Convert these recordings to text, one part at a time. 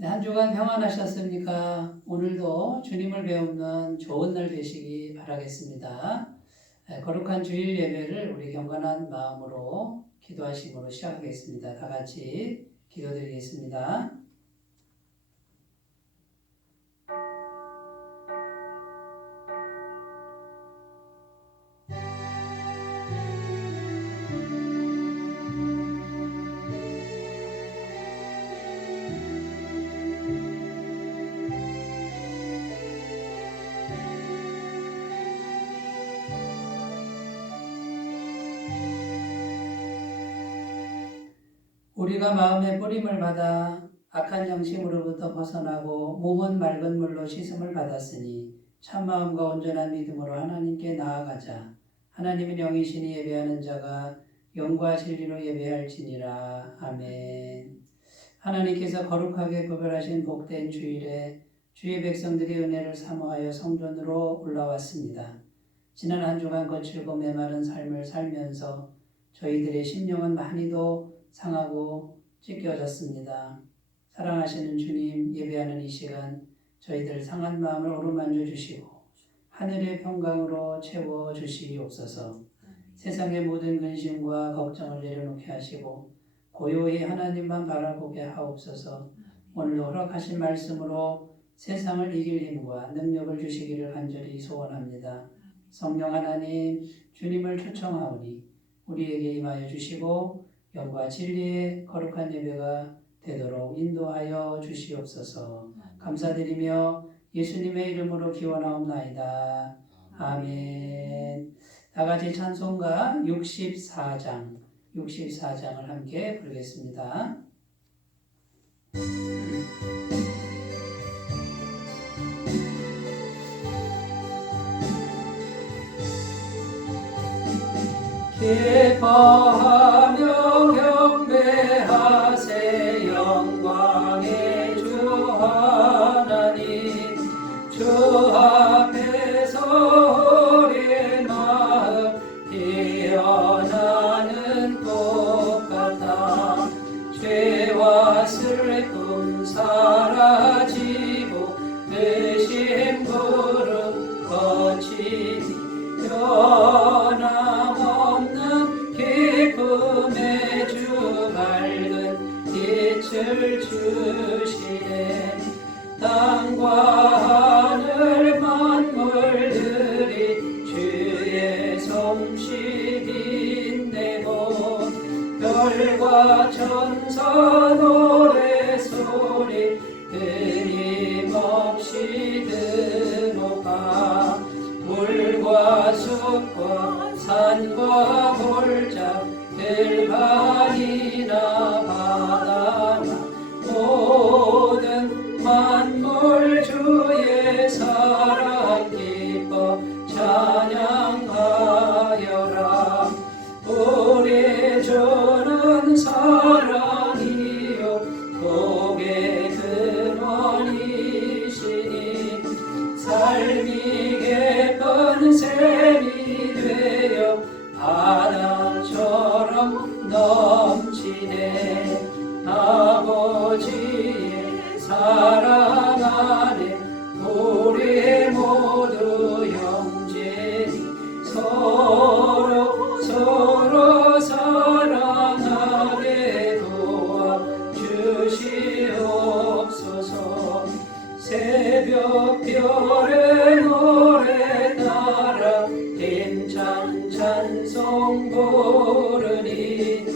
네, 한 주간 평안하셨습니까? 오늘도 주님을 배우는 좋은 날 되시기 바라겠습니다. 거룩한 주일 예배를 우리 경건한 마음으로 기도하심으로 시작하겠습니다. 다 같이 기도드리겠습니다. 우리가 마음의 뿌림을 받아 악한 영심으로부터 벗어나고 몸은 맑은 물로 씻음을 받았으니 참마음과 온전한 믿음으로 하나님께 나아가자. 하나님은 영이시니 예배하는 자가 영과 진리로 예배할지니라. 아멘. 하나님께서 거룩하게 구별하신 복된 주일에 주의 백성들이 은혜를 사모하여 성전으로 올라왔습니다. 지난 한 주간 거칠고 메마른 삶을 살면서 저희들의 심령은 많이도 상하고 찢겨졌습니다. 사랑하시는 주님, 예배하는 이 시간 저희들 상한 마음을 어루만져 주시고 하늘의 평강으로 채워 주시옵소서. 세상의 모든 근심과 걱정을 내려놓게 하시고 고요히 하나님만 바라보게 하옵소서. 오늘도 허락하신 말씀으로 세상을 이길 힘과 능력을 주시기를 간절히 소원합니다. 성령 하나님, 주님을 초청하오니 우리에게 임하여 주시고 영과 진리의 거룩한 예배가 되도록 인도하여 주시옵소서. 감사드리며 예수님의 이름으로 기원하옵나이다. 아멘. 다 같이 찬송가 64장을 함께 부르겠습니다. 기뻐하며 경배하세 영광의 주 하나님. 주 앞에서 우리 마음 피어나는 꽃 같아. 죄와 슬픔 사라지고 의심 부름 거치니 변함없는 기쁨의 주 밝은 빛을 주시네. 땅과 하늘 만물들이 주의 솜씨 빛내고 별과 천사 노래소리 끊임없이 드높아. 물과 숲과 산과 골짜 들판이나 바다나 모든 만물 주의 사랑 기뻐 찬양하여라. 우리 주는 사랑이요 복의 근원이시니 삶이 깊은 샘이 되어 바다처럼 넘치네. 아버지의 사랑 안에 우리 모두 형제니 서로 사랑하게 도와주시옵소서. 새벽 별의 노래 따라 힘찬 찬송 부르니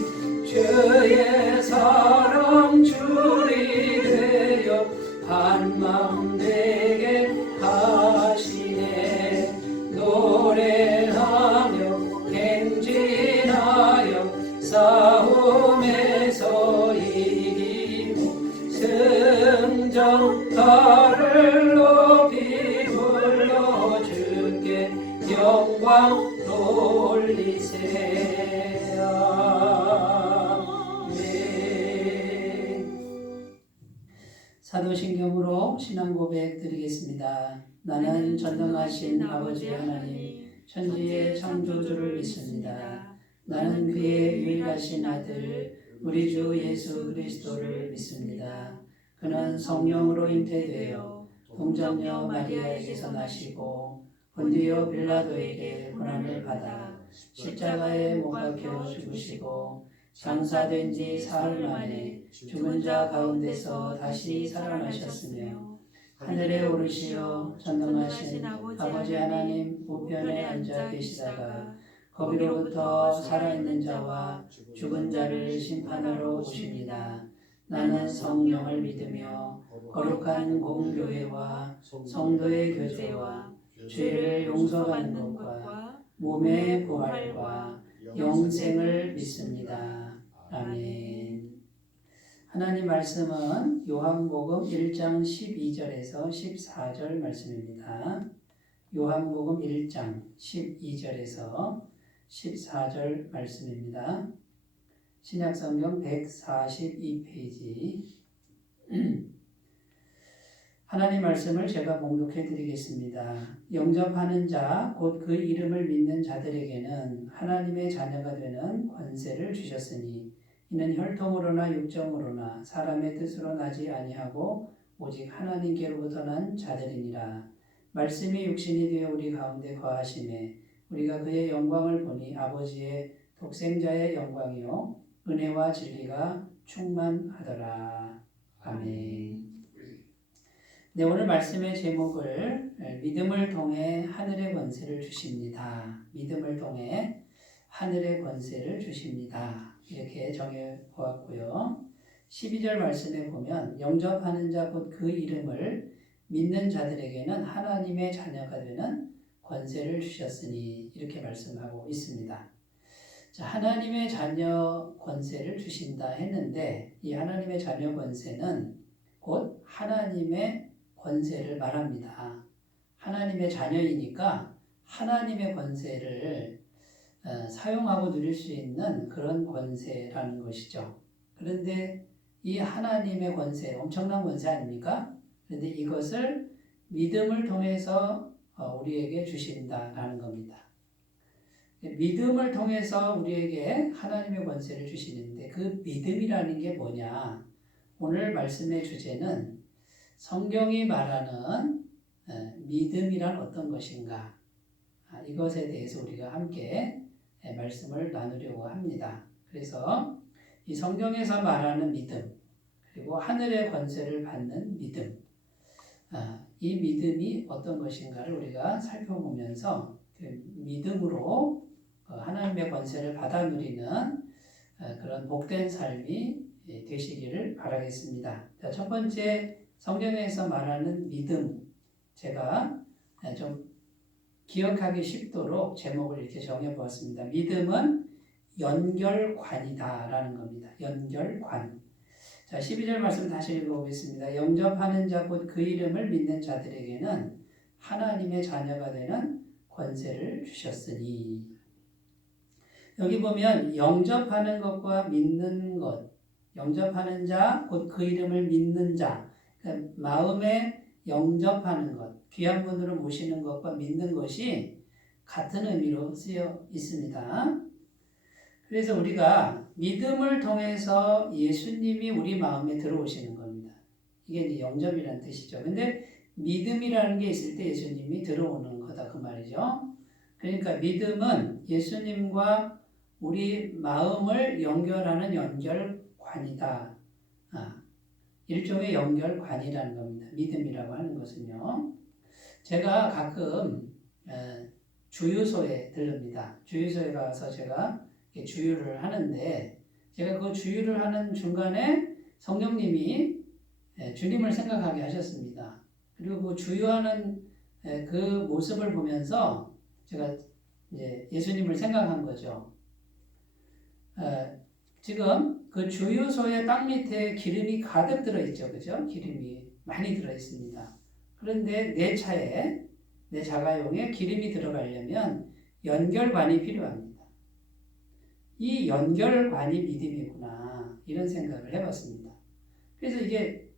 주의 사랑 줄이 되어 한마음 되게 하시네. 노래하며 행진하여 싸움에서 이기고 승전 달을 높이 불러 주께 영광 돌리세. 아멘. 사도신경으로 신앙 고백 드리겠습니다. 나는 전능하신 아버지 하나님 천지의 창조주를 믿습니다. 나는 그의 유일하신 아들 우리 주 예수 그리스도를 믿습니다. 그는 성령으로 잉태되어 동정녀 마리아에게서 나시고 본디오 빌라도에게 고난을 받아 십자가에 못 박혀 죽으시고 장사된 지 사흘 만에 죽은 자 가운데서 다시 살아나셨으며 하늘에 오르시어 전능하신 아버지 하나님 우편에 앉아 계시다가 거기로부터 살아있는 자와 죽은 자를 심판하러 오십니다. 나는 성령을 믿으며 거룩한 공교회와 성도의 교제와 죄를 용서받는 것과 몸의 부활과 영생을 믿습니다. 아멘. 하나님 말씀은 요한복음 1장 12절에서 14절 말씀입니다. 요한복음 1장 12절에서 14절 말씀입니다. 신약성경 142페이지. 하나님 말씀을 제가 봉독해 드리겠습니다. 영접하는 자, 곧 그 이름을 믿는 자들에게는 하나님의 자녀가 되는 권세를 주셨으니 이는 혈통으로나 육정으로나 사람의 뜻으로 나지 아니하고 오직 하나님께로부터 난 자들이니라. 말씀이 육신이 되어 우리 가운데 거하심에 우리가 그의 영광을 보니 아버지의 독생자의 영광이요 은혜와 진리가 충만하더라. 아멘. 네, 오늘 말씀의 제목을 믿음을 통해 하늘의 권세를 주십니다. 믿음을 통해 하늘의 권세를 주십니다. 이렇게 정해 보았고요. 12절 말씀에 보면 영접하는 자 곧 그 이름을 믿는 자들에게는 하나님의 자녀가 되는 권세를 주셨으니 이렇게 말씀하고 있습니다. 자, 하나님의 자녀 권세를 주신다 했는데 이 하나님의 자녀 권세는 곧 하나님의 권세를 말합니다. 하나님의 자녀이니까 하나님의 권세를 사용하고 누릴 수 있는 그런 권세라는 것이죠. 그런데 이 하나님의 권세, 엄청난 권세 아닙니까? 그런데 이것을 믿음을 통해서 우리에게 주신다라는 겁니다. 믿음을 통해서 우리에게 하나님의 권세를 주시는데 그 믿음이라는 게 뭐냐? 오늘 말씀의 주제는 성경이 말하는 믿음이란 어떤 것인가? 이것에 대해서 우리가 함께 말씀을 나누려고 합니다. 그래서 이 성경에서 말하는 믿음, 그리고 하늘의 권세를 받는 믿음, 이 믿음이 어떤 것인가를 우리가 살펴보면서 그 믿음으로 하나님의 권세를 받아 누리는 그런 복된 삶이 되시기를 바라겠습니다. 자, 첫 번째 성경에서 말하는 믿음, 제가 좀 기억하기 쉽도록 제목을 이렇게 정해보았습니다. 믿음은 연결관이다라는 겁니다. 연결관. 자, 12절 말씀 다시 읽어보겠습니다. 영접하는 자 곧 그 이름을 믿는 자들에게는 하나님의 자녀가 되는 권세를 주셨으니. 여기 보면 영접하는 것과 믿는 것, 영접하는 자 곧 그 이름을 믿는 자, 그러니까 마음에 영접하는 것, 귀한 분으로 모시는 것과 믿는 것이 같은 의미로 쓰여 있습니다. 그래서 우리가 믿음을 통해서 예수님이 우리 마음에 들어오시는 겁니다. 이게 이제 영접이라는 뜻이죠. 근데 믿음이라는 게 있을 때 예수님이 들어오는 거다 그 말이죠. 그러니까 믿음은 예수님과 우리 마음을 연결하는 연결관이다. 일종의 연결관이라는 겁니다. 믿음이라고 하는 것은요. 제가 가끔 주유소에 들릅니다. 주유소에 가서 제가 주유를 하는데 제가 그 주유를 하는 중간에 성령님이 주님을 생각하게 하셨습니다. 그리고 그 주유하는 그 모습을 보면서 제가 이제 예수님을 생각한 거죠. 지금 그 주유소의 땅 밑에 기름이 가득 들어있죠. 그죠? 기름이 많이 들어있습니다. 그런데 내 차에, 내 자가용에 기름이 들어가려면 연결관이 필요합니다. 이 연결관이 믿음이구나. 이런 생각을 해봤습니다. 그래서 이게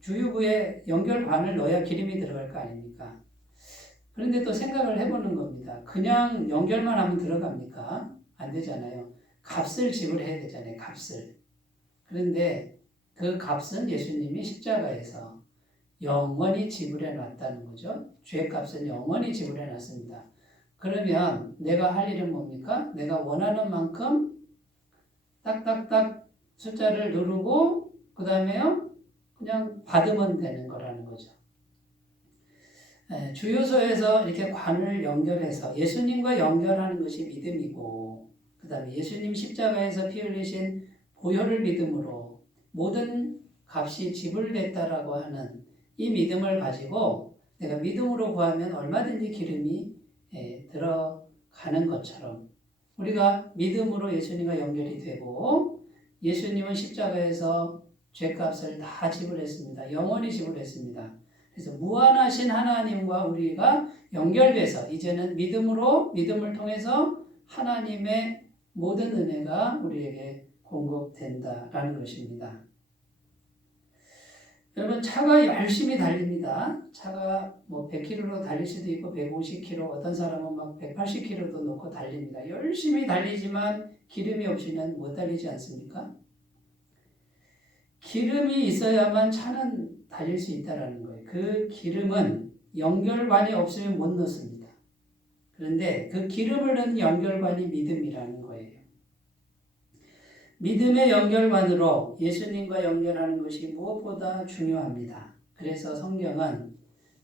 주유구에 연결관을 넣어야 기름이 들어갈 거 아닙니까? 그런데 또 생각을 해보는 겁니다. 그냥 연결만 하면 들어갑니까? 안 되잖아요. 값을 지불해야 되잖아요. 값을. 그런데 그 값은 예수님이 십자가에서 영원히 지불해 놨다는 거죠. 죄 값은 영원히 지불해 놨습니다. 그러면 내가 할 일은 뭡니까? 내가 원하는 만큼 딱딱딱 숫자를 누르고 그 다음에요 그냥 받으면 되는 거라는 거죠. 주유소에서 이렇게 관을 연결해서 예수님과 연결하는 것이 믿음이고 그 다음에 예수님 십자가에서 피 흘리신 보혈을 믿음으로 모든 값이 지불됐다라고 하는 이 믿음을 가지고 내가 믿음으로 구하면 얼마든지 기름이 들어가는 것처럼 우리가 믿음으로 예수님과 연결이 되고 예수님은 십자가에서 죄값을 다 지불했습니다. 영원히 지불했습니다. 그래서 무한하신 하나님과 우리가 연결돼서 이제는 믿음을 통해서 하나님의 모든 은혜가 우리에게 공급된다라는 것입니다. 여러분 차가 열심히 달립니다. 차가 뭐 100km로 달릴 수도 있고 150km 어떤 사람은 막 180km도 놓고 달립니다. 열심히 달리지만 기름이 없이는 못 달리지 않습니까? 기름이 있어야만 차는 달릴 수 있다는 거예요. 그 기름은 연결관이 없으면 못 넣습니다. 그런데 그 기름을 넣는 연결관이 믿음이라는 거예요. 믿음의 연결관으로 예수님과 연결하는 것이 무엇보다 중요합니다. 그래서 성경은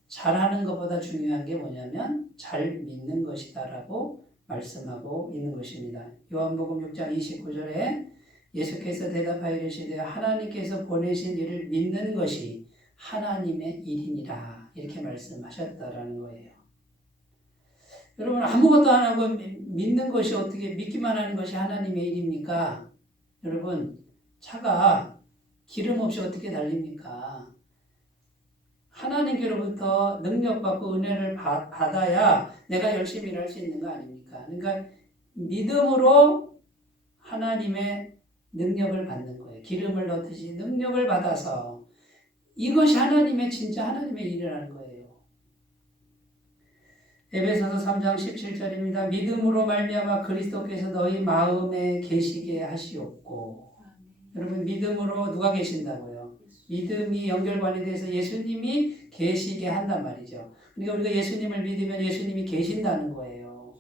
잘하는 것보다 중요한 게 뭐냐면 잘 믿는 것이다라고 말씀하고 있는 것입니다. 요한복음 6장 29절에 예수께서 대답하여 이르시되 하나님께서 보내신 일을 믿는 것이 하나님의 일이니라 이렇게 말씀하셨다라는 거예요. 여러분 아무것도 안 하고 믿는 것이 어떻게 믿기만 하는 것이 하나님의 일입니까? 여러분 차가 기름 없이 어떻게 달립니까? 하나님께로부터 능력받고 은혜를 받아야 내가 열심히 일할 수 있는 거 아닙니까? 그러니까 믿음으로 하나님의 능력을 받는 거예요. 기름을 넣듯이 능력을 받아서 이것이 진짜 하나님의 일이라는 거예요. 에베소서 3장 17절입니다. 믿음으로 말미암아 그리스도께서 너희 마음에 계시게 하시옵고 여러분 믿음으로 누가 계신다고요? 믿음이 연결관이 돼서 예수님이 계시게 한단 말이죠. 그러니까 우리가 예수님을 믿으면 예수님이 계신다는 거예요.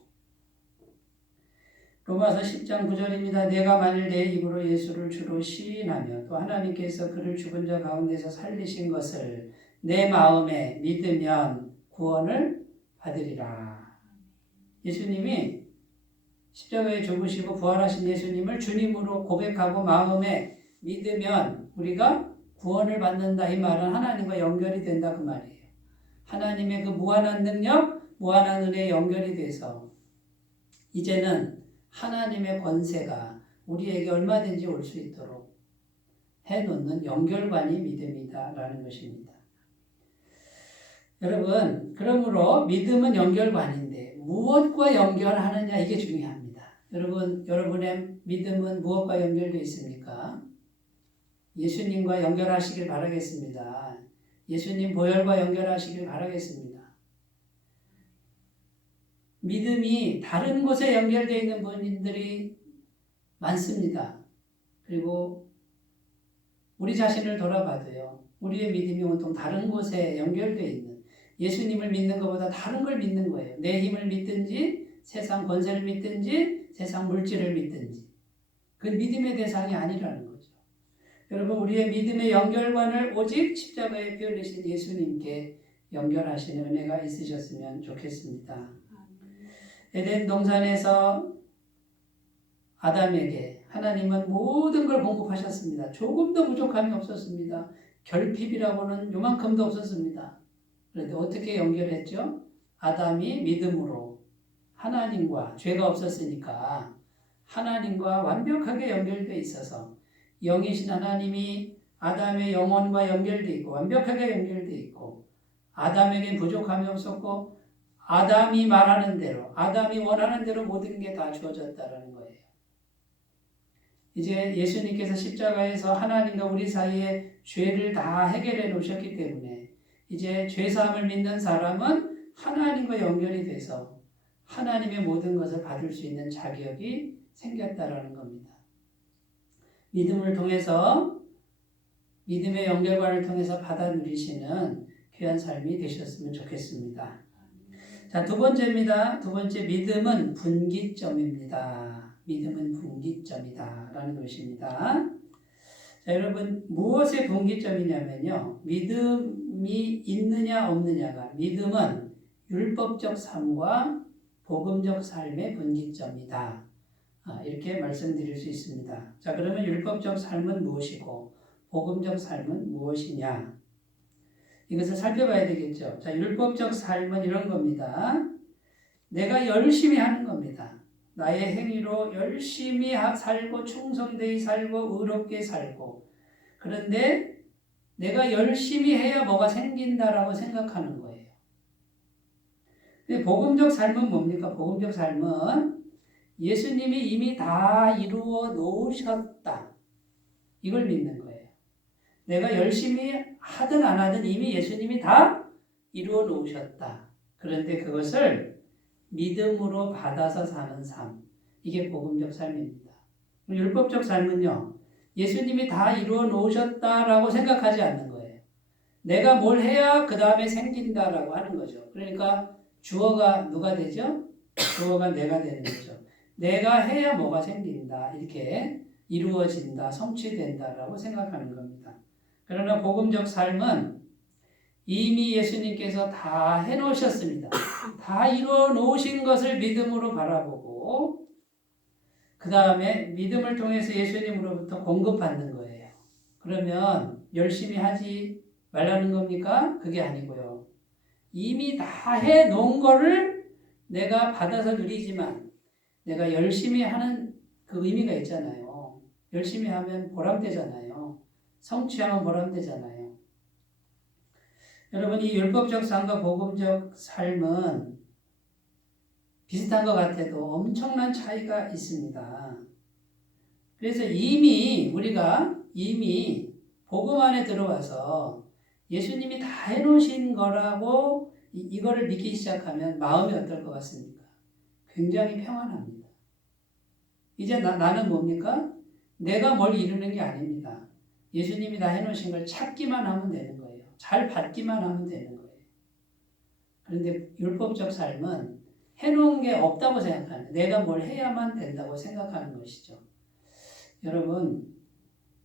로마서 10장 9절입니다. 내가 만일 내 입으로 예수를 주로 시인하며 또 하나님께서 그를 죽은 자 가운데서 살리신 것을 내 마음에 믿으면 구원을 받으리라. 예수님이 십자가에 죽으시고 부활하신 예수님을 주님으로 고백하고 마음에 믿으면 우리가 구원을 받는다. 이 말은 하나님과 연결이 된다 그 말이에요. 하나님의 그 무한한 능력, 무한한 은혜에 연결이 돼서 이제는 하나님의 권세가 우리에게 얼마든지 올 수 있도록 해놓는 연결관이 믿음이다라는 것입니다. 여러분, 그러므로 믿음은 연결관인데 무엇과 연결하느냐 이게 중요합니다. 여러분, 여러분의 믿음은 무엇과 연결되어 있습니까? 예수님과 연결하시길 바라겠습니다. 예수님 보혈과 연결하시길 바라겠습니다. 믿음이 다른 곳에 연결되어 있는 분들이 많습니다. 그리고 우리 자신을 돌아봐도요. 우리의 믿음이 온통 다른 곳에 연결되어 있는 예수님을 믿는 것보다 다른 걸 믿는 거예요. 내 힘을 믿든지 세상 권세를 믿든지 세상 물질을 믿든지 그 믿음의 대상이 아니라는 거죠. 여러분 우리의 믿음의 연결관을 오직 십자가에 피 흘리신 예수님께 연결하시는 은혜가 있으셨으면 좋겠습니다. 에덴 동산에서 아담에게 하나님은 모든 걸 공급하셨습니다. 조금도 부족함이 없었습니다. 결핍이라고는 요만큼도 없었습니다. 그런데 어떻게 연결했죠? 아담이 믿음으로 하나님과 죄가 없었으니까 하나님과 완벽하게 연결되어 있어서 영이신 하나님이 아담의 영혼과 연결되어 있고 완벽하게 연결되어 있고 아담에겐 부족함이 없었고 아담이 말하는 대로 아담이 원하는 대로 모든 게 다 주어졌다는 거예요. 이제 예수님께서 십자가에서 하나님과 우리 사이에 죄를 다 해결해 놓으셨기 때문에 이제 죄사함을 믿는 사람은 하나님과 연결이 돼서 하나님의 모든 것을 받을 수 있는 자격이 생겼다라는 겁니다. 믿음을 통해서 믿음의 연결관을 통해서 받아 누리시는 귀한 삶이 되셨으면 좋겠습니다. 자, 두 번째입니다. 두 번째, 믿음은 분기점입니다. 믿음은 분기점이다 라는 것입니다. 자, 여러분, 무엇의 분기점이냐면요, 믿음이 있느냐 없느냐가, 믿음은 율법적 삶과 복음적 삶의 분기점이다. 이렇게 말씀드릴 수 있습니다. 자, 그러면 율법적 삶은 무엇이고 복음적 삶은 무엇이냐? 이것을 살펴봐야 되겠죠. 자, 율법적 삶은 이런 겁니다. 내가 열심히 하는 겁니다. 나의 행위로 열심히 살고 충성되이 살고 의롭게 살고, 그런데 내가 열심히 해야 뭐가 생긴다라고 생각하는 거예요. 근데 복음적 삶은 뭡니까? 복음적 삶은 예수님이 이미 다 이루어 놓으셨다. 이걸 믿는 거예요. 내가 열심히 하든 안 하든 이미 예수님이 다 이루어 놓으셨다. 그런데 그것을 믿음으로 받아서 사는 삶. 이게 복음적 삶입니다. 율법적 삶은요, 예수님이 다 이루어 놓으셨다라고 생각하지 않는 거예요. 내가 뭘 해야 그 다음에 생긴다라고 하는 거죠. 그러니까 주어가 누가 되죠? 주어가 내가 되는 거죠. 내가 해야 뭐가 생긴다. 이렇게 이루어진다, 성취된다라고 생각하는 겁니다. 그러나 복음적 삶은 이미 예수님께서 다 해놓으셨습니다. 다 이루어 놓으신 것을 믿음으로 바라보고, 그 다음에 믿음을 통해서 예수님으로부터 공급받는 거예요. 그러면 열심히 하지 말라는 겁니까? 그게 아니고요. 이미 다 해놓은 거를 내가 받아서 누리지만, 내가 열심히 하는 그 의미가 있잖아요. 열심히 하면 보람되잖아요. 성취하면 보람되잖아요. 여러분, 이 율법적 삶과 복음적 삶은 비슷한 것 같아도 엄청난 차이가 있습니다. 그래서 우리가 이미 복음 안에 들어와서 예수님이 다 해놓으신 거라고 이거를 믿기 시작하면 마음이 어떨 것 같습니까? 굉장히 평안합니다. 이제 나는 뭡니까? 내가 뭘 이루는 게 아닙니다. 예수님이 다 해놓으신 걸 찾기만 하면 되는 거예요. 잘 받기만 하면 되는 거예요. 그런데 율법적 삶은 해놓은 게 없다고 생각하는, 내가 뭘 해야만 된다고 생각하는 것이죠. 여러분,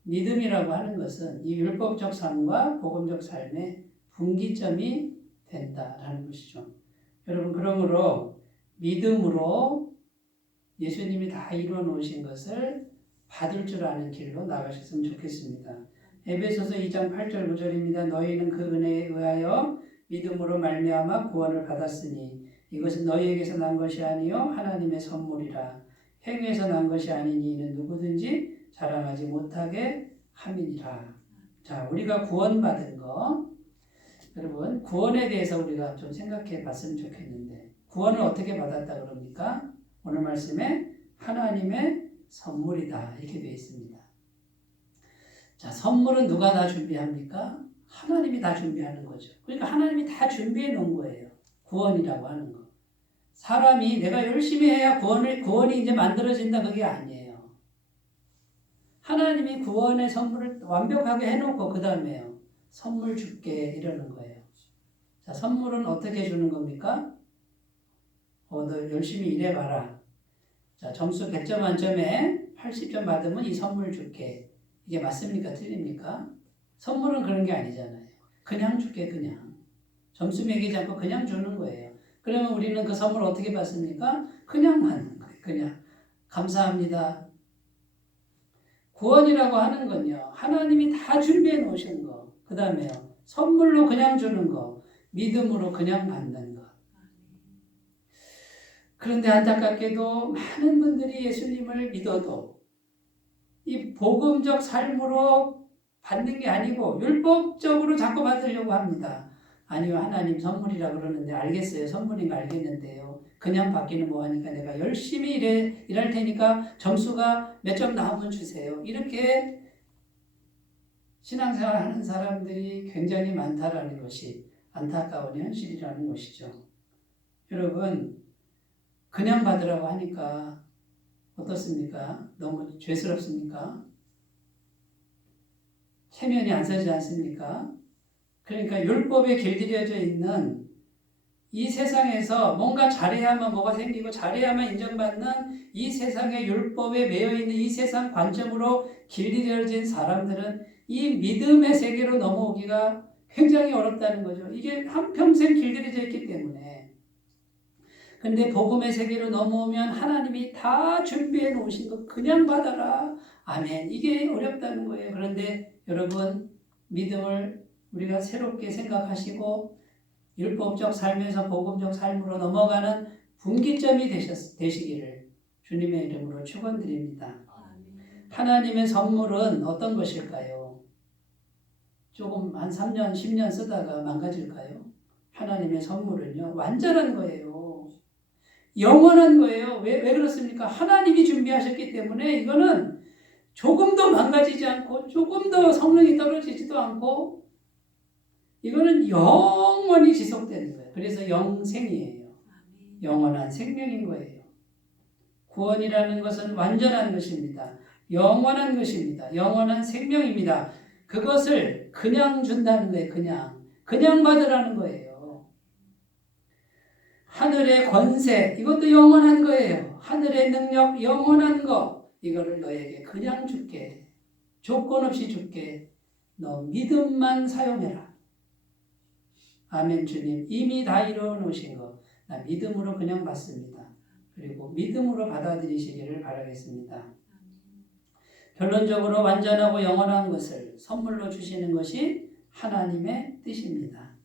믿음이라고 하는 것은 이 율법적 삶과 복음적 삶의 분기점이 된다라는 것이죠. 여러분, 그러므로 믿음으로 예수님이 다 이루어 놓으신 것을 받을 줄 아는 길로 나가셨으면 좋겠습니다. 에베소서 2장 8절 9절입니다. 너희는 그 은혜에 의하여 믿음으로 말미암아 구원을 받았으니 이것은 너희에게서 난 것이 아니요 하나님의 선물이라. 행위에서 난 것이 아니니 이는 누구든지 자랑하지 못하게 함이니라. 자, 우리가 구원받은 거, 여러분 구원에 대해서 우리가 좀 생각해 봤으면 좋겠는데, 구원을 어떻게 받았다 그럽니까? 오늘 말씀에 하나님의 선물이다 이렇게 되어 있습니다. 자, 선물은 누가 다 준비합니까? 하나님이 다 준비하는 거죠. 그러니까 하나님이 다 준비해 놓은 거예요. 구원이라고 하는 거. 사람이 내가 열심히 해야 구원이 이제 만들어진다 그게 아니에요. 하나님이 구원의 선물을 완벽하게 해놓고 그 다음에요. 선물 줄게 이러는 거예요. 자, 선물은 어떻게 주는 겁니까? 너 열심히 일해봐라. 자, 점수 100점 만점에 80점 받으면 이 선물 줄게. 이게 맞습니까? 틀립니까? 선물은 그런 게 아니잖아요. 그냥 줄게, 그냥. 점수 매기지 않고 그냥 주는 거예요. 그러면 우리는 그 선물 어떻게 받습니까? 그냥 받는 거예요. 그냥. 감사합니다. 구원이라고 하는 건요, 하나님이 다 준비해 놓으신 거. 그 다음에요, 선물로 그냥 주는 거. 믿음으로 그냥 받는 거. 그런데 안타깝게도 많은 분들이 예수님을 믿어도 이 복음적 삶으로 받는 게 아니고 율법적으로 자꾸 받으려고 합니다. 아니요, 하나님 선물이라 그러는데 알겠어요. 선물인 거 알겠는데요. 그냥 받기는 뭐하니까 내가 열심히 일할 테니까 점수가 몇 점 나오면 주세요. 이렇게 신앙생활 하는 사람들이 굉장히 많다라는 것이 안타까운 현실이라는 것이죠. 여러분, 그냥 받으라고 하니까 어떻습니까? 너무 죄스럽습니까? 체면이 안 서지 않습니까? 그러니까 율법에 길들여져 있는 이 세상에서 뭔가 잘해야만 뭐가 생기고 잘해야만 인정받는 이 세상의 율법에 매여 있는 이 세상 관점으로 길들여진 사람들은 이 믿음의 세계로 넘어오기가 굉장히 어렵다는 거죠. 이게 한평생 길들여져 있기 때문에. 근데 복음의 세계로 넘어오면 하나님이 다 준비해 놓으신 거 그냥 받아라. 아멘. 이게 어렵다는 거예요. 그런데 여러분, 믿음을 우리가 새롭게 생각하시고 율법적 삶에서 복음적 삶으로 넘어가는 분기점이 되시기를 주님의 이름으로 축원드립니다. 하나님의 선물은 어떤 것일까요? 조금 한 3년, 10년 쓰다가 망가질까요? 하나님의 선물은요, 완전한 거예요. 영원한 거예요. 왜 그렇습니까? 하나님이 준비하셨기 때문에 이거는 조금도 망가지지 않고 조금도 성능이 떨어지지도 않고 이거는 영원히 지속되는 거예요. 그래서 영생이에요. 영원한 생명인 거예요. 구원이라는 것은 완전한 것입니다. 영원한 것입니다. 영원한 생명입니다. 그것을 그냥 준다는 거예요. 그냥 받으라는 거예요. 하늘의 권세, 이것도 영원한 거예요. 하늘의 능력, 영원한 거, 이거를 너에게 그냥 줄게. 조건 없이 줄게. 너 믿음만 사용해라. 아멘. 주님 이미 다 이루어 놓으신 거 나 믿음으로 그냥 받습니다. 그리고 믿음으로 받아들이시기를 바라겠습니다. 결론적으로 완전하고 영원한 것을 선물로 주시는 것이 하나님의 뜻입니다.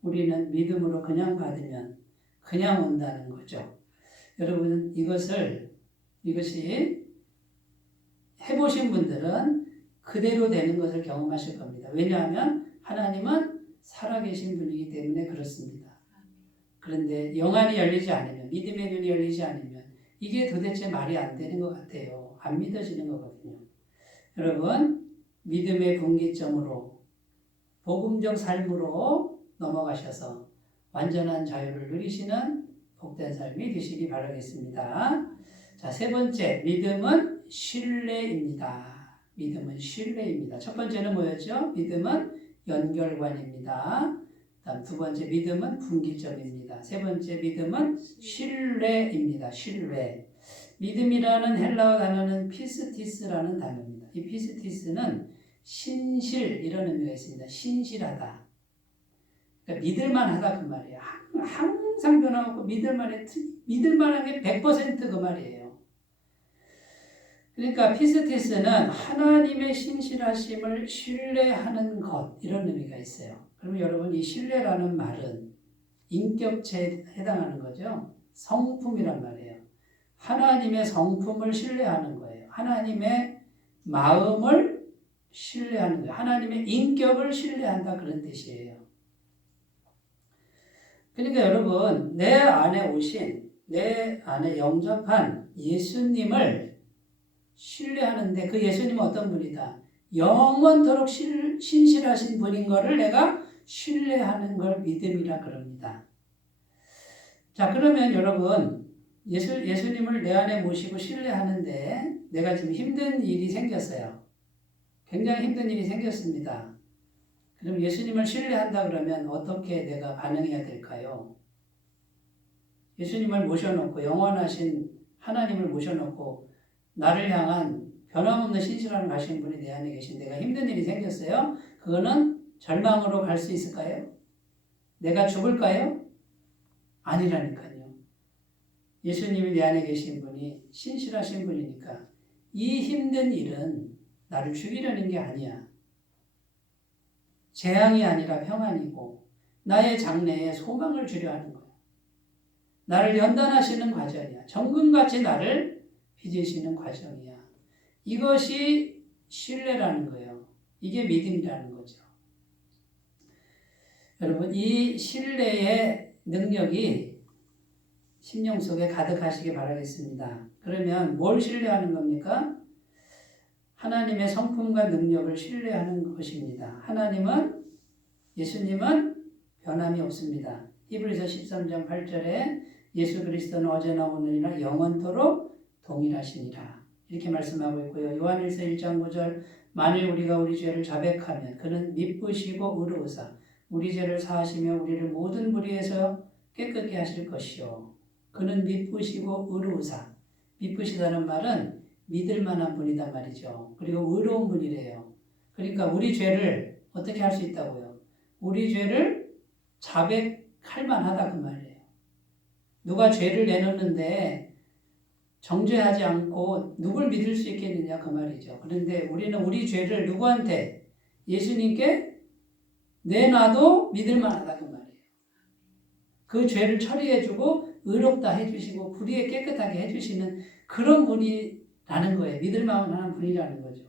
우리는 믿음으로 그냥 받으면 그냥 온다는 거죠. 여러분 이것이 해보신 분들은 그대로 되는 것을 경험하실 겁니다. 왜냐하면 하나님은 살아계신 분이기 때문에 그렇습니다. 그런데 영안이 열리지 않으면, 믿음의 눈이 열리지 않으면 이게 도대체 말이 안 되는 것 같아요. 안 믿어지는 거거든요. 여러분, 믿음의 분기점으로 복음적 삶으로 넘어가셔서 완전한 자유를 누리시는 복된 삶이 되시기 바라겠습니다. 자, 세 번째, 믿음은 신뢰입니다. 믿음은 신뢰입니다. 첫 번째는 뭐였죠? 믿음은 연결관입니다. 다음 두 번째, 믿음은 분기점입니다. 세 번째, 믿음은 신뢰입니다. 신뢰. 믿음이라는 헬라어 단어는 피스티스라는 단어입니다. 이 피스티스는 신실 이런 의미가 있습니다. 신실하다. 그러니까 믿을만하다 그 말이에요. 항상 변화없고 믿을만한 게 100% 그 말이에요. 그러니까 피스티스는 하나님의 신실하심을 신뢰하는 것 이런 의미가 있어요. 그럼 여러분 이 신뢰라는 말은 인격체에 해당하는 거죠. 성품이란 말이에요. 하나님의 성품을 신뢰하는 거예요. 하나님의 마음을 신뢰하는 거예요. 하나님의 인격을 신뢰한다 그런 뜻이에요. 그러니까 여러분 내 안에 오신 내 안에 영접한 예수님을 신뢰하는데 그 예수님은 어떤 분이다? 영원토록 신실하신 분인 것을 내가 신뢰하는 걸 믿음이라 그럽니다. 자, 그러면 여러분 예수님을 내 안에 모시고 신뢰하는데 내가 지금 힘든 일이 생겼어요. 굉장히 힘든 일이 생겼습니다. 그럼 예수님을 신뢰한다 그러면 어떻게 내가 반응해야 될까요? 예수님을 모셔놓고 영원하신 하나님을 모셔놓고 나를 향한 변함없는 신실함을 가신 분이 내 안에 계신 내가 힘든 일이 생겼어요. 그거는 절망으로 갈 수 있을까요? 내가 죽을까요? 아니라니까요. 예수님이 내 안에 계신 분이 신실하신 분이니까 이 힘든 일은 나를 죽이려는 게 아니야. 재앙이 아니라 평안이고 나의 장래에 소망을 주려 하는 거야. 나를 연단하시는 과정이야. 정금같이 나를 빚으시는 과정이야. 이것이 신뢰라는 거예요. 이게 믿음이라는 거죠. 여러분 이 신뢰의 능력이 심령 속에 가득하시기 바라겠습니다. 그러면 뭘 신뢰하는 겁니까? 하나님의 성품과 능력을 신뢰하는 것입니다. 예수님은 변함이 없습니다. 히브리서 13장 8절에 예수 그리스도는 어제나 오늘이나 영원토록 동일하시니라 이렇게 말씀하고 있고요. 요한일서 1장 9절 만일 우리가 우리 죄를 자백하면 그는 미쁘시고 의로우사 우리 죄를 사하시며 우리를 모든 불의에서 깨끗게 하실 것이요. 그는 미쁘시고 의로우사. 미쁘시다는 말은 믿을 만한 분이단 말이죠. 그리고 의로운 분이래요. 그러니까 우리 죄를 어떻게 할 수 있다고요? 우리 죄를 자백할 만하다 그 말이에요. 누가 죄를 내놓는데 정죄하지 않고 누굴 믿을 수 있겠느냐 그 말이죠. 그런데 우리는 우리 죄를 누구한테? 예수님께 내놔도 믿을 만하다 그 말이에요. 그 죄를 처리해주고 의롭다 해주시고 불의에 깨끗하게 해주시는 그런 분이라는 거예요. 믿을 만한 분이라는 거죠.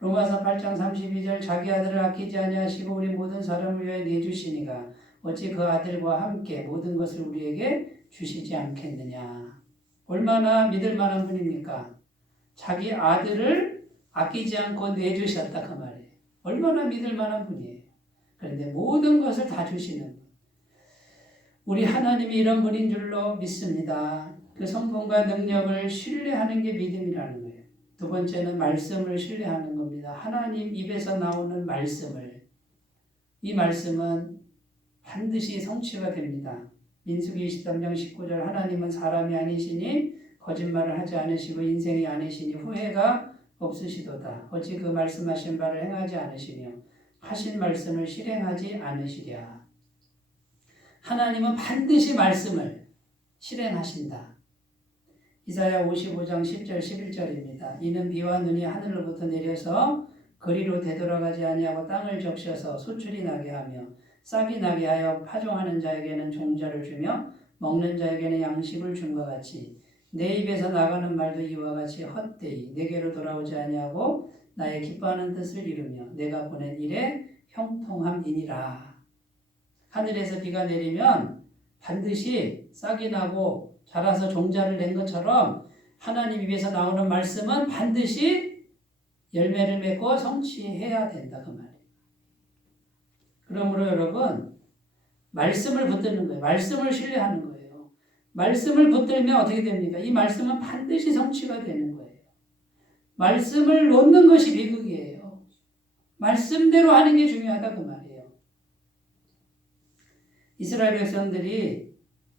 로마서 8장 32절 자기 아들을 아끼지 아니하시고 우리 모든 사람을 위하여 내주시니가 어찌 그 아들과 함께 모든 것을 우리에게 주시지 않겠느냐. 얼마나 믿을 만한 분입니까? 자기 아들을 아끼지 않고 내주셨다 그 말이에요. 얼마나 믿을 만한 분이에요. 그런데 모든 것을 다 주시는 분. 우리 하나님이 이런 분인 줄로 믿습니다. 그 성품과 능력을 신뢰하는 게 믿음이라는 거예요. 두 번째는 말씀을 신뢰하는 겁니다. 하나님 입에서 나오는 말씀을. 이 말씀은 반드시 성취가 됩니다. 민수기 23장 19절 하나님은 사람이 아니시니 거짓말을 하지 않으시고 인생이 아니시니 후회가 없으시도다. 어찌 그 말씀하신 바를 행하지 않으시며 하신 말씀을 실행하지 않으시랴. 하나님은 반드시 말씀을 실행하신다. 이사야 55장 10절 11절입니다. 이는 비와 눈이 하늘로부터 내려서 거리로 되돌아가지 아니하고 땅을 적셔서 소출이 나게 하며 싹이 나게 하여 파종하는 자에게는 종자를 주며 먹는 자에게는 양식을 준 것 같이 내 입에서 나가는 말도 이와 같이 헛되이 내게로 돌아오지 아니하고 나의 기뻐하는 뜻을 이루며 내가 보낸 일에 형통함이니라. 하늘에서 비가 내리면 반드시 싹이 나고 자라서 종자를 낸 것처럼 하나님 입에서 나오는 말씀은 반드시 열매를 맺고 성취해야 된다 그 말이에요. 그러므로 여러분 말씀을 붙드는 거예요. 말씀을 신뢰하는 거예요. 말씀을 붙들면 어떻게 됩니까? 이 말씀은 반드시 성취가 되는 거예요. 말씀을 놓는 것이 비극이에요. 말씀대로 하는 게 중요하다 그 말이에요. 이스라엘 백성들이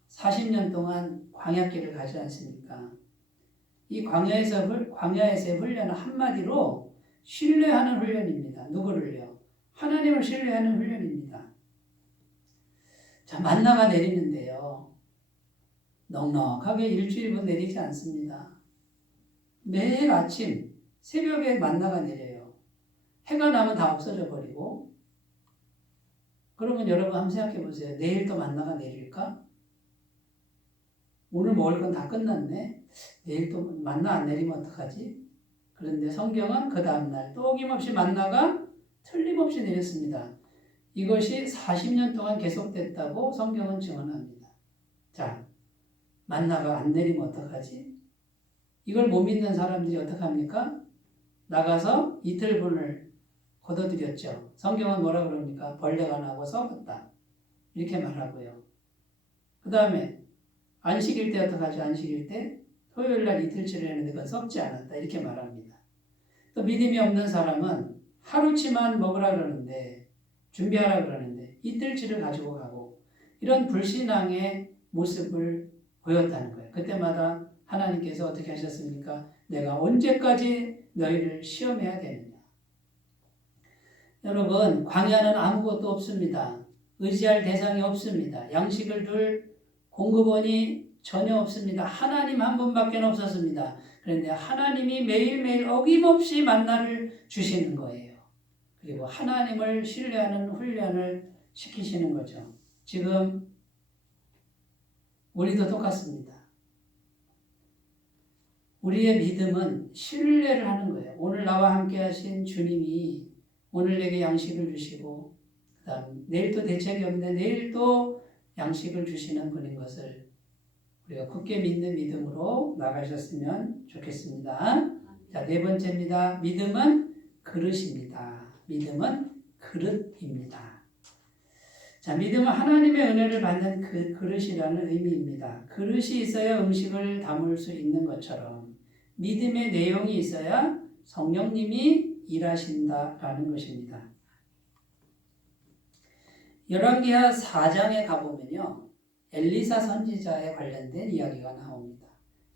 40년 동안 광야길을 가지 않습니까? 이 광야에서의 훈련은 한마디로 신뢰하는 훈련입니다. 누구를요? 하나님을 신뢰하는 훈련입니다. 자, 만나가 내리는데요. 넉넉하게 일주일분 내리지 않습니다. 매일 아침 새벽에 만나가 내려요. 해가 나면 다 없어져 버리고. 그러면 여러분 한번 생각해 보세요. 내일 또 만나가 내릴까? 오늘 먹을 건 다 끝났네. 내일 또 만나 안 내리면 어떡하지? 그런데 성경은 그 다음날 또 어김없이 만나가 틀림없이 내렸습니다. 이것이 40년 동안 계속됐다고 성경은 증언합니다. 자, 만나가 안 내리면 어떡하지? 이걸 못 믿는 사람들이 어떡합니까? 나가서 이틀분을 거둬들였죠. 성경은 뭐라 그럽니까? 벌레가 나고 썩었다. 이렇게 말하고요. 그 다음에 안식일 때 어떡하죠? 안식일 때 토요일날 이틀치를 했는데 그건 썩지 않았다. 이렇게 말합니다. 또 믿음이 없는 사람은 하루치만 먹으라 그러는데 준비하라 그러는데 이틀치를 가지고 가고 이런 불신앙의 모습을 보였다는 거예요. 그때마다 하나님께서 어떻게 하셨습니까? 내가 언제까지 너희를 시험해야 되느냐. 여러분 광야는 아무것도 없습니다. 의지할 대상이 없습니다. 양식을 둘 공급원이 전혀 없습니다. 하나님 한 분밖에 없었습니다. 그런데 하나님이 매일매일 어김없이 만나를 주시는 거예요. 그리고 하나님을 신뢰하는 훈련을 시키시는 거죠. 지금 우리도 똑같습니다. 우리의 믿음은 신뢰를 하는 거예요. 오늘 나와 함께 하신 주님이 오늘 내게 양식을 주시고 그다음 내일 또 대책이 없는데 내일 또 양식을 주시는 분인 것을 우리가 굳게 믿는 믿음으로 나가셨으면 좋겠습니다. 자, 네 번째입니다. 믿음은 그릇입니다. 믿음은 그릇입니다. 자, 믿음은 하나님의 은혜를 받는 그 그릇이라는 의미입니다. 그릇이 있어야 음식을 담을 수 있는 것처럼 믿음의 내용이 있어야 성령님이 일하신다라는 것입니다. 열왕기하 4장에 가보면요. 엘리사 선지자에 관련된 이야기가 나옵니다.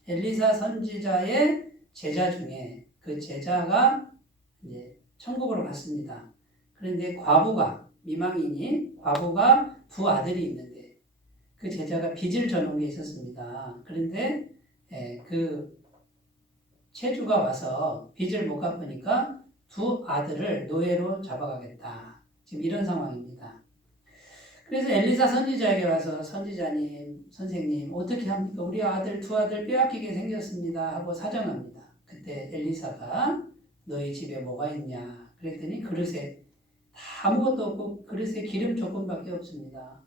엘리사 선지자의 제자 중에 그 제자가 이제 천국으로 갔습니다. 그런데 미망인이 과부가 두 아들이 있는데 그 제자가 빚을 져놓은 게 있었습니다. 그런데 그 채주가 와서 빚을 못 갚으니까 두 아들을 노예로 잡아가겠다. 지금 이런 상황입니다. 그래서 엘리사 선지자에게 와서 선지자님, 선생님 어떻게 합니까? 우리 두 아들 빼앗기게 생겼습니다 하고 사정합니다. 그때 엘리사가 너희 집에 뭐가 있냐? 그랬더니 그릇에 아무것도 없고 그릇에 기름 조금밖에 없습니다.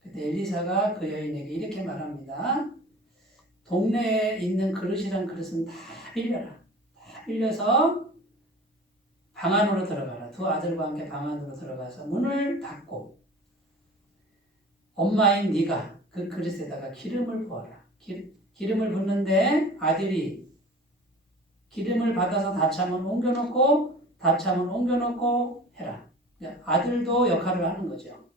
그때 엘리사가 그 여인에게 이렇게 말합니다. 동네에 있는 그릇이란 그릇은 다 빌려라. 다 빌려서 방 안으로 들어가라. 두 아들과 함께 방 안으로 들어가서 문을 닫고 엄마인 네가 그 그릇에다가 기름을 부어라. 기름을 붓는데 아들이 기름을 받아서 다 차면 옮겨놓고 다 차면 옮겨놓고 해라. 아들도 역할을 하는 거죠.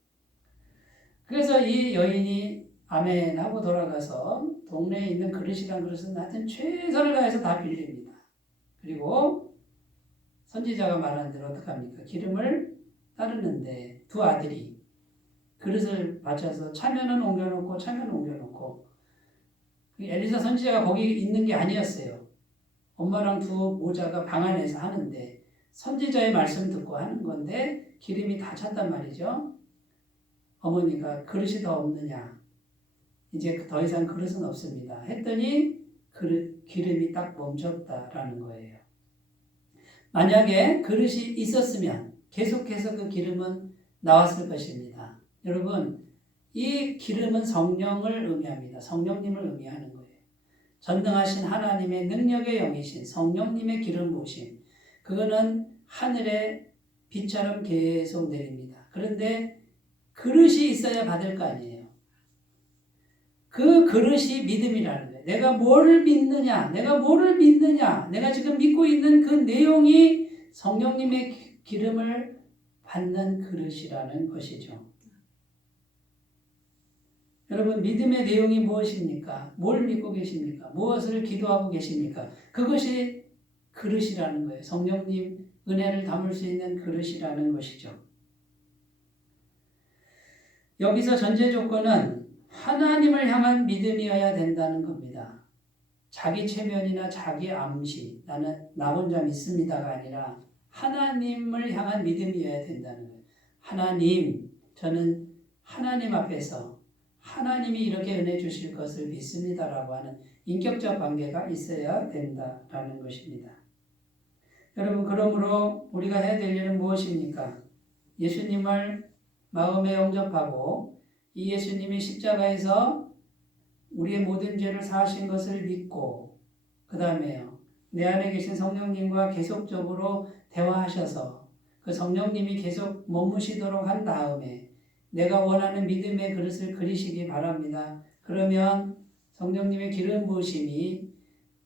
그래서 이 여인이 아멘 하고 돌아가서 동네에 있는 그릇이란 그릇은 하여튼 최선을 다해서 다 빌립니다. 그리고 선지자가 말한 대로 어떡합니까? 기름을 따르는데 두 아들이 그릇을 받쳐서 차면은 옮겨놓고 차면 옮겨놓고 엘리사 선지자가 거기 있는 게 아니었어요. 엄마랑 두 모자가 방 안에서 하는데 선지자의 말씀 듣고 하는 건데 기름이 다 찼단 말이죠. 어머니가 그릇이 더 없느냐? 이제 더 이상 그릇은 없습니다. 했더니 기름이 딱 멈췄다라는 거예요. 만약에 그릇이 있었으면 계속해서 그 기름은 나왔을 것입니다. 여러분, 이 기름은 성령을 의미합니다. 성령님을 의미하는 거예요. 전능하신 하나님의 능력의 영이신 성령님의 기름 부으심. 그거는 하늘의 비처럼 계속 내립니다. 그런데 그릇이 있어야 받을 거 아니에요. 그 그릇이 믿음이라는 거예요. 내가 뭐를 믿느냐, 내가 지금 믿고 있는 그 내용이 성령님의 기름을 받는 그릇이라는 것이죠. 여러분, 믿음의 내용이 무엇입니까? 뭘 믿고 계십니까? 무엇을 기도하고 계십니까? 그것이 그릇이라는 거예요. 성령님 은혜를 담을 수 있는 그릇이라는 것이죠. 여기서 전제 조건은 하나님을 향한 믿음이어야 된다는 겁니다. 자기 체면이나 자기 암시, 나는 나 혼자 믿습니다가 아니라 하나님을 향한 믿음이어야 된다는 거예요. 하나님, 저는 하나님 앞에서 하나님이 이렇게 은혜 주실 것을 믿습니다라고 하는 인격적 관계가 있어야 된다라는 것입니다. 여러분, 그러므로 우리가 해야 될 일은 무엇입니까? 예수님을 마음에 영접하고 이 예수님이 십자가에서 우리의 모든 죄를 사하신 것을 믿고 그 다음에요. 내 안에 계신 성령님과 계속적으로 대화하셔서 그 성령님이 계속 머무시도록 한 다음에 내가 원하는 믿음의 그릇을 그리시기 바랍니다. 그러면 성령님의 기름 부으심이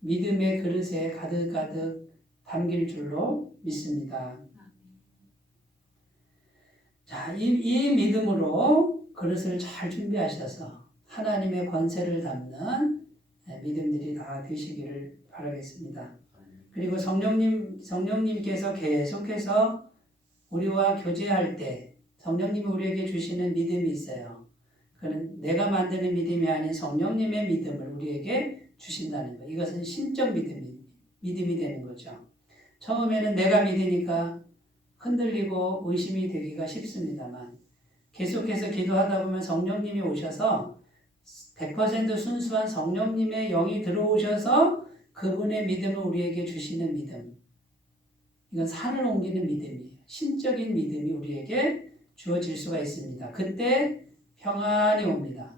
믿음의 그릇에 가득가득 담길 줄로 믿습니다. 자, 이 믿음으로 그릇을 잘 준비하셔서 하나님의 권세를 담는 믿음들이 다 되시기를 바라겠습니다. 그리고 성령님께서 계속해서 우리와 교제할 때 성령님이 우리에게 주시는 믿음이 있어요. 그는 내가 만드는 믿음이 아닌 성령님의 믿음을 우리에게 주신다는 거예요. 이것은 신적 믿음이 되는 거죠. 처음에는 내가 믿으니까 흔들리고 의심이 되기가 쉽습니다만 계속해서 기도하다 보면 성령님이 오셔서 100% 순수한 성령님의 영이 들어오셔서 그분의 믿음을 우리에게 주시는 믿음. 이건 산을 옮기는 믿음이에요. 신적인 믿음이 우리에게 주어질 수가 있습니다. 그때 평안이 옵니다.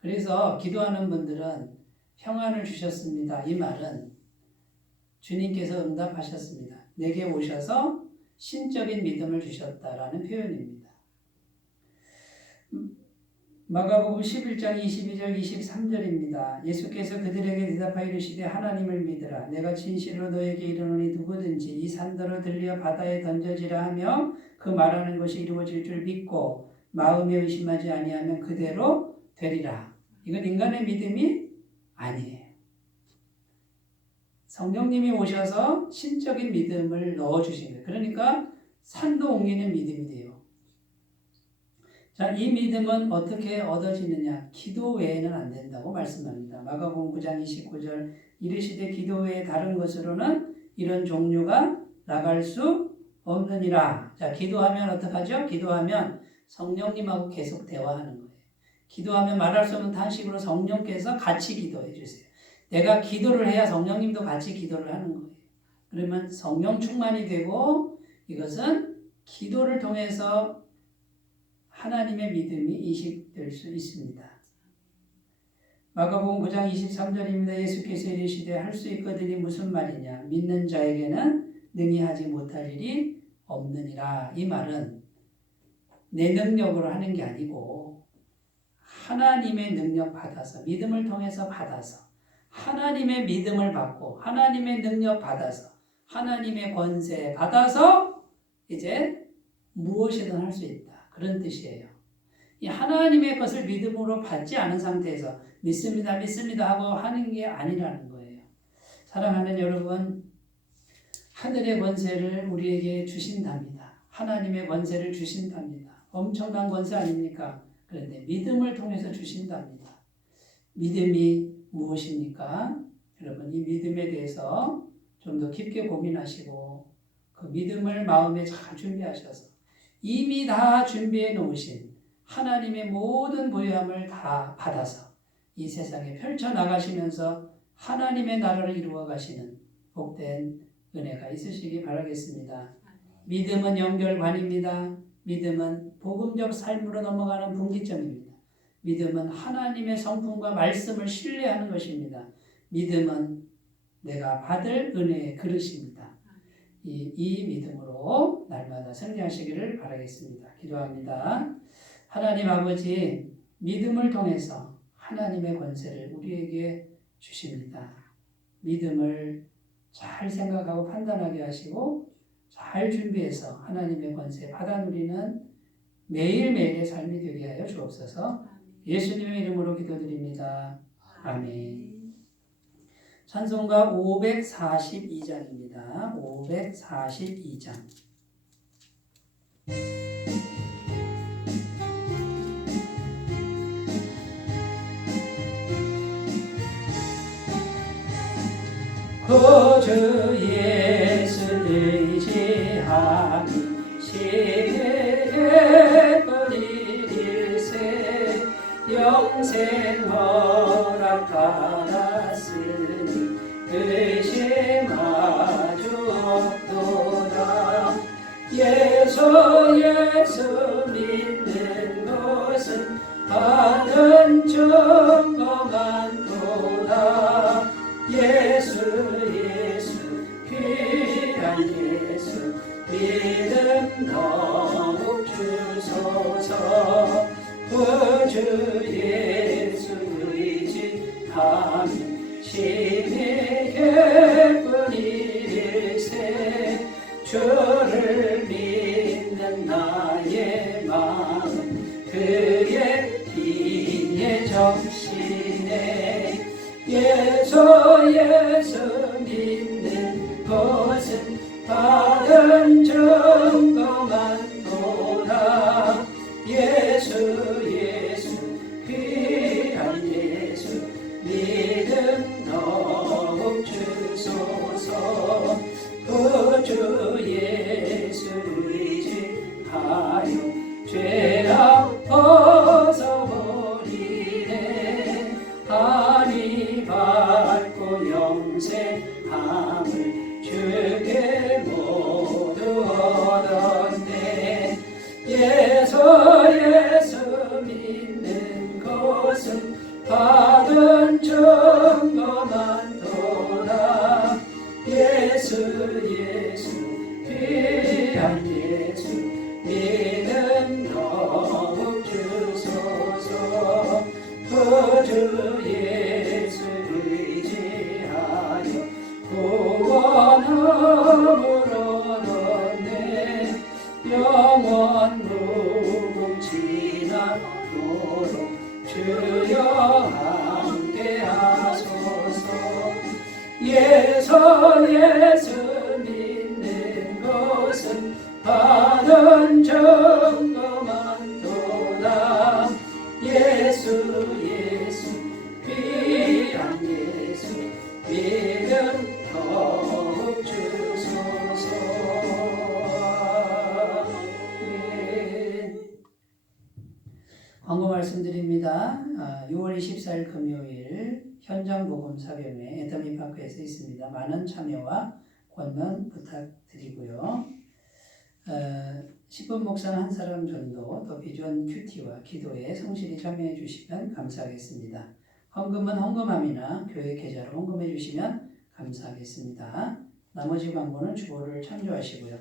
그래서 기도하는 분들은 평안을 주셨습니다. 이 말은 주님께서 응답하셨습니다. 내게 오셔서 신적인 믿음을 주셨다라는 표현입니다. 마가복음 11장 22절 23절입니다. 예수께서 그들에게 대답하여 이르시되 하나님을 믿으라. 내가 진실로 너에게 이르노니 누구든지 이 산더러 들려 바다에 던져지라 하며 그 말하는 것이 이루어질 줄 믿고 마음에 의심하지 아니하면 그대로 되리라. 이건 인간의 믿음이 아니에요. 성령님이 오셔서 신적인 믿음을 넣어주신 거예요. 그러니까 산도 옮기는 믿음이 돼요. 자, 이 믿음은 어떻게 얻어지느냐? 기도 외에는 안 된다고 말씀합니다. 마가복음 9장 29절 이르시되 기도 외에 다른 것으로는 이런 종류가 나갈 수 없느니라. 자, 기도하면 어떡하죠? 기도하면 성령님하고 계속 대화하는 거예요. 기도하면 말할 수 없는 탄식으로 성령께서 같이 기도해 주세요. 내가 기도를 해야 성령님도 같이 기도를 하는 거예요. 그러면 성령 충만이 되고 이것은 기도를 통해서 하나님의 믿음이 이식될 수 있습니다. 마가복음 9장 23절입니다. 예수께서 이르시되 할 수 있거든이 무슨 말이냐? 믿는 자에게는 능히 하지 못할 일이 없느니라. 이 말은 내 능력으로 하는 게 아니고 하나님의 능력 받아서 믿음을 통해서 받아서 하나님의 믿음을 받고 하나님의 능력 받아서 하나님의 권세 받아서 이제 무엇이든 할 수 있다. 그런 뜻이에요. 이 하나님의 것을 믿음으로 받지 않은 상태에서 믿습니다, 믿습니다 하고 하는 게 아니라는 거예요. 사랑하는 여러분, 하늘의 권세를 우리에게 주신답니다. 하나님의 권세를 주신답니다. 엄청난 권세 아닙니까? 그런데 믿음을 통해서 주신답니다. 믿음이 무엇입니까? 여러분, 이 믿음에 대해서 좀 더 깊게 고민하시고 그 믿음을 마음에 잘 준비하셔서 이미 다 준비해 놓으신 하나님의 모든 보유함을 다 받아서 이 세상에 펼쳐나가시면서 하나님의 나라를 이루어 가시는 복된 은혜가 있으시기 바라겠습니다. 믿음은 연결관입니다. 믿음은 복음적 삶으로 넘어가는 분기점입니다. 믿음은 하나님의 성품과 말씀을 신뢰하는 것입니다. 믿음은 내가 받을 은혜의 그릇입니다. 이 믿음으로 날마다 승리하시기를 바라겠습니다. 기도합니다. 하나님 아버지, 믿음을 통해서 하나님의 권세를 우리에게 주십니다. 믿음을 잘 생각하고 판단하게 하시고 잘 준비해서 하나님의 권세 받아 누리는 매일매일의 삶이 되게 하여 주옵소서. 예수님의 이름으로 기도드립니다. 아멘. 찬송가 542장입니다. 542장. 구주 예수 의지하니 시대의 뿐일세 영생 허락 받았으니 의심하주 없도다. 예수 믿는 것은 받은 증거만도다. 예수 귀한 예수 믿음 더욱 주소서. 구주 예수 의지하니 심히 기쁜 일일세. 주를 믿는 나의 마음 그의 비에 적시네. 예수 믿는 것은 받은 증거만도다. 예수 귀한 예수 믿음 더욱 주소서. 구주 예수 의지하여 죄악 벗어버리네. 하니 받고 영생함을 주께 모두 얻었네. 예수 믿는 것은 받은 증거만도다. 예수 귀한 예수 믿음 더욱 주소서. 있도록 주여 함께하소서. 예수 믿는 것은 하는 정도만 도다. 예수 귀한 예수 믿음 더욱 주소서. 광고 말씀드립니다. 6월 24일 금요일 현장 복음 사경회 애터미 파크에서 있습니다. 많은 참여와 권면 부탁드리고요. 10분 묵상 한 사람 전도, 또 비전 큐티와 기도에 성실히 참여해 주시면 감사하겠습니다. 헌금은 헌금함이나 교회 계좌로 헌금해 주시면 감사하겠습니다. 나머지 광고는 주보를 참조하시고요.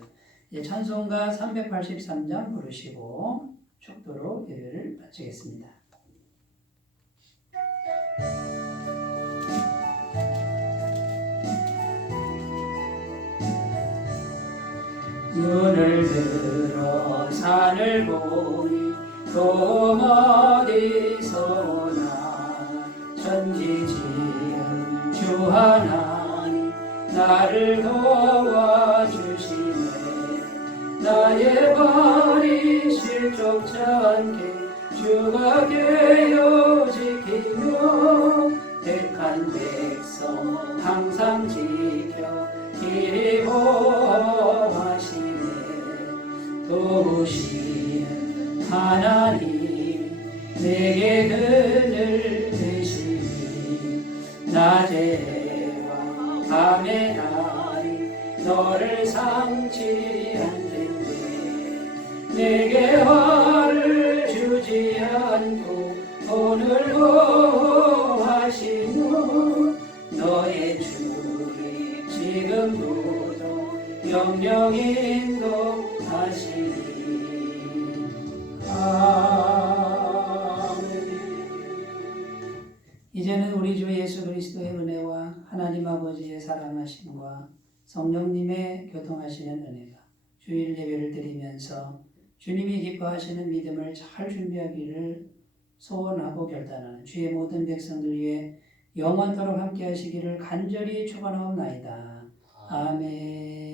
찬송가 383장 부르시고 축도로 예배를 마치겠습니다. 눈을 들어 산을 보니 또 어디서나 천지지은 주 하나님 나를 도와주시네. 나의 발이 실족치 않게 주가 깨어 지키며 택한 백성 항상 지켜 길이 보호하시네. 도우시는 하나님 내게 그늘 되시니 낮에와 밤의 날이 너를 상치 않는데 내게 화를 주지 않고 오늘 보호하시며 너의 주의 지금부터 영영 인도하시니. 아멘. 이제는 우리 주 예수 그리스도의 은혜와 하나님 아버지의 사랑하심과 성령님의 교통하시는 은혜가 주일 예배를 드리면서 주님이 기뻐하시는 믿음을 잘 준비하기를 소원하고 결단하는 주의 모든 백성들 위해 영원토록 함께 하시기를 간절히 축원하옵나이다. 아멘.